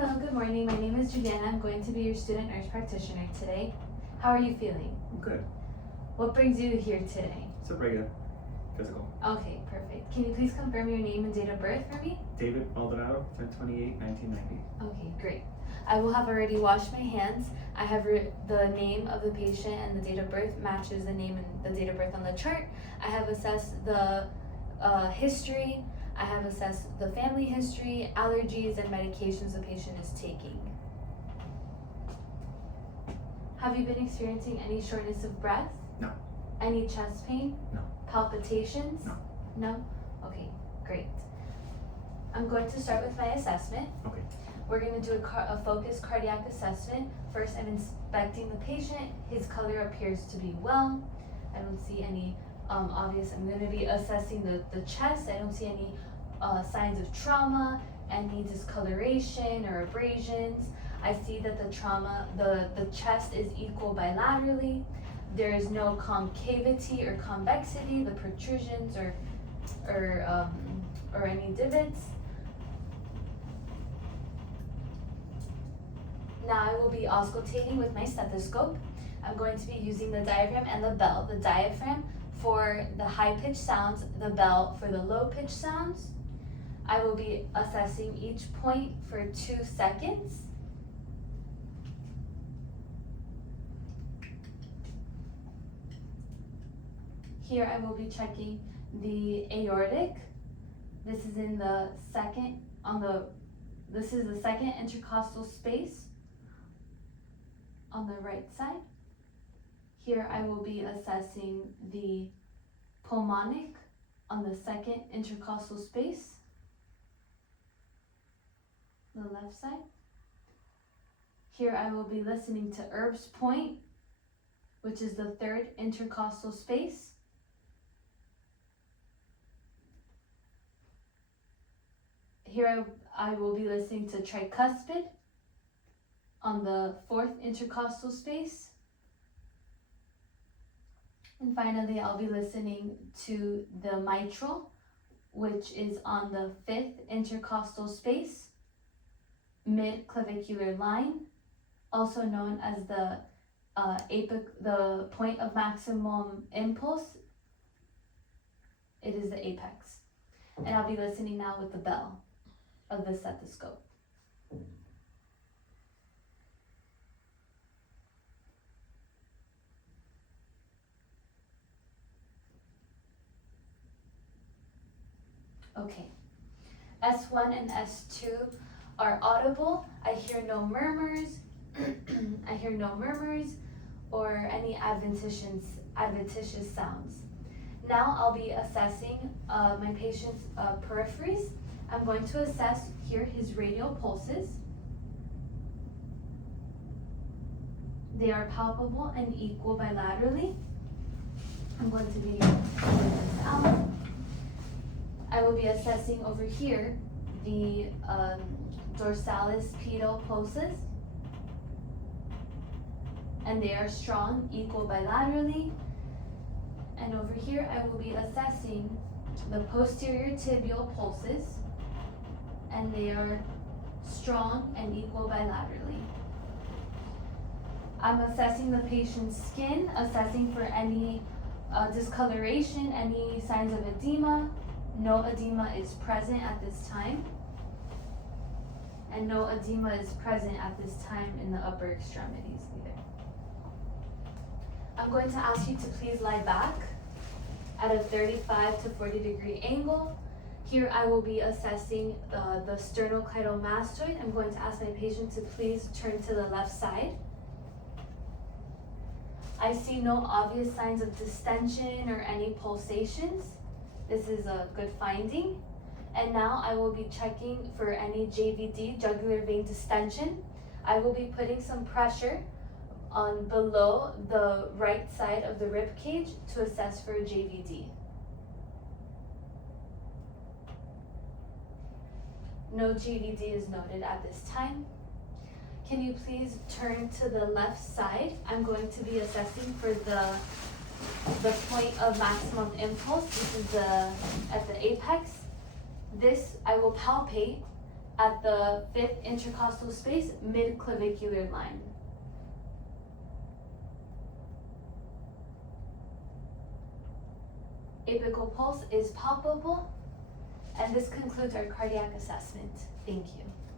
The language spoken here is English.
Hello, good morning. My name is Juliana. I'm going to be your student nurse practitioner today. How are you feeling? I'm good. What brings you here today? It's a regular physical. Okay, perfect. Can you please confirm your name and date of birth for me? David Maldonado, 10/28/1990. Okay, great. I will have already washed my hands. I have the name of the patient and the date of birth matches the name and the date of birth on the chart. I have assessed the history. I have assessed the family history, allergies, and medications the patient is taking. Have you been experiencing any shortness of breath? No. Any chest pain? No. Palpitations? No. No? Okay, great. I'm going to start with my assessment. Okay. We're going to do a focused cardiac assessment. First, I'm inspecting the patient. His color appears to be well. I don't see any obvious. I'm going to be assessing the chest. I don't see any signs of trauma, any discoloration or abrasions. I see that the chest is equal bilaterally. There is no concavity or convexity, the protrusions or any divots. Now I will be auscultating with my stethoscope. I'm going to be using the diaphragm and the bell. The diaphragm for the high-pitched sounds, the bell for the low-pitched sounds. I will be assessing each point for 2 seconds. Here I will be checking the aortic. This is in the second, this is the second intercostal space on the right side. Here I will be assessing the pulmonic on the second intercostal space, the left side. Here I will be listening to Erb's point, which is the third intercostal space. Here I will be listening to tricuspid on the fourth intercostal space. And finally, I'll be listening to the mitral, which is on the fifth intercostal space, mid-clavicular line, also known as the point of maximum impulse. It is the apex. And I'll be listening now with the bell of the stethoscope. Okay, S1 and S2 are audible. I hear no murmurs. I hear no murmurs or any adventitious sounds. Now I'll be assessing my patient's peripheries. I'm going to assess here his radial pulses. They are palpable and equal bilaterally. I'm going to be pulling this out. I will be assessing over here the dorsalis pedal pulses, and they are strong, equal bilaterally. And over here I will be assessing the posterior tibial pulses, and they are strong and equal bilaterally. I'm assessing the patient's skin, assessing for any discoloration, any signs of edema. No edema is present at this time. And no edema is present at this time in the upper extremities either. I'm going to ask you to please lie back at a 35 to 40 degree angle. Here I will be assessing the sternocleidomastoid. I'm going to ask my patient to please turn to the left side. I see no obvious signs of distension or any pulsations. This is a good finding. And now I will be checking for any JVD, jugular vein distension. I will be putting some pressure on below the right side of the rib cage to assess for a JVD. No JVD is noted at this time. Can you please turn to the left side? I'm going to be assessing for the point of maximum impulse. This is at the apex. This I will palpate at the 5th intercostal space, mid-clavicular line. Apical pulse is palpable, and this concludes our cardiac assessment. Thank you.